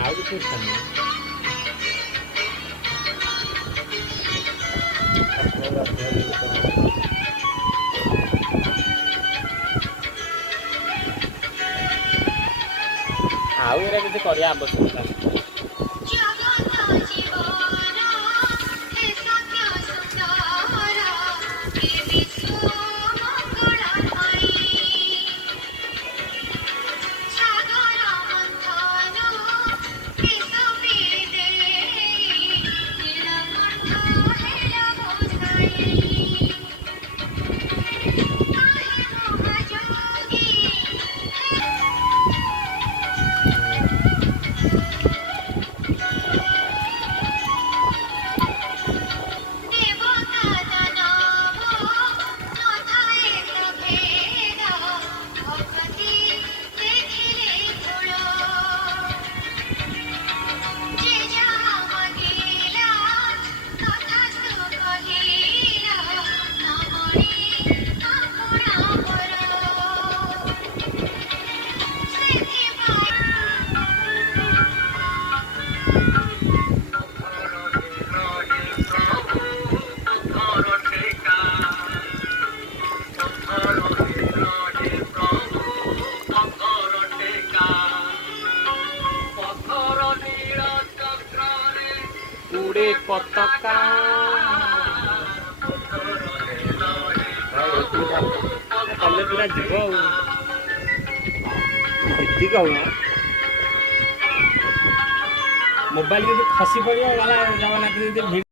ଆଉ କିଛି ଇଚ୍ଛା ନାହିଁ। ଆଉ ଏରା କିଛି କରିବା ଆବଶ୍ୟକତା ନାହିଁ। उड़े पताका कले पूरा जीव मोबाइल खसी पड़ा गला जगन्नाथ